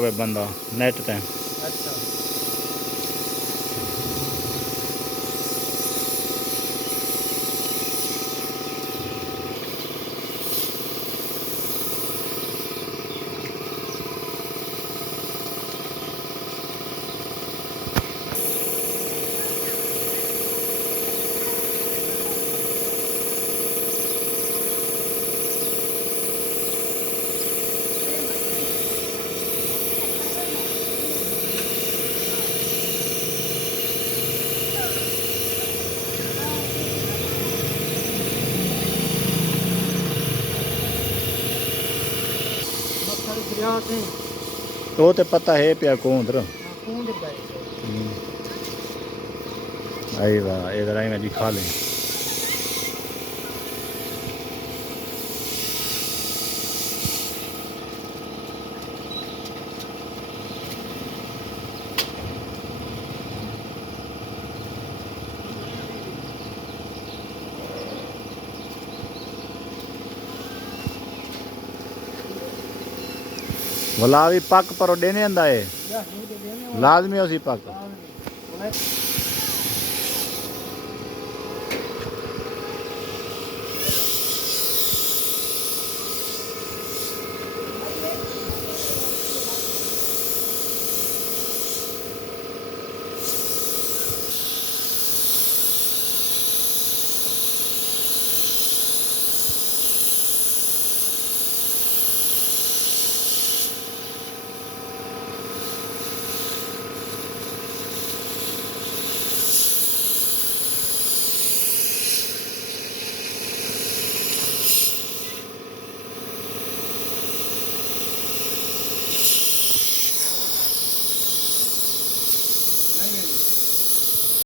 होवे बंदा नेट ते। अच्छा दरिया से वो तो पता है पिया को उधर कौन दिखता है आई वाह इधर आई मैं दिखा लें। भला भी पक पर देने आंदा है लाजमी उसी पक।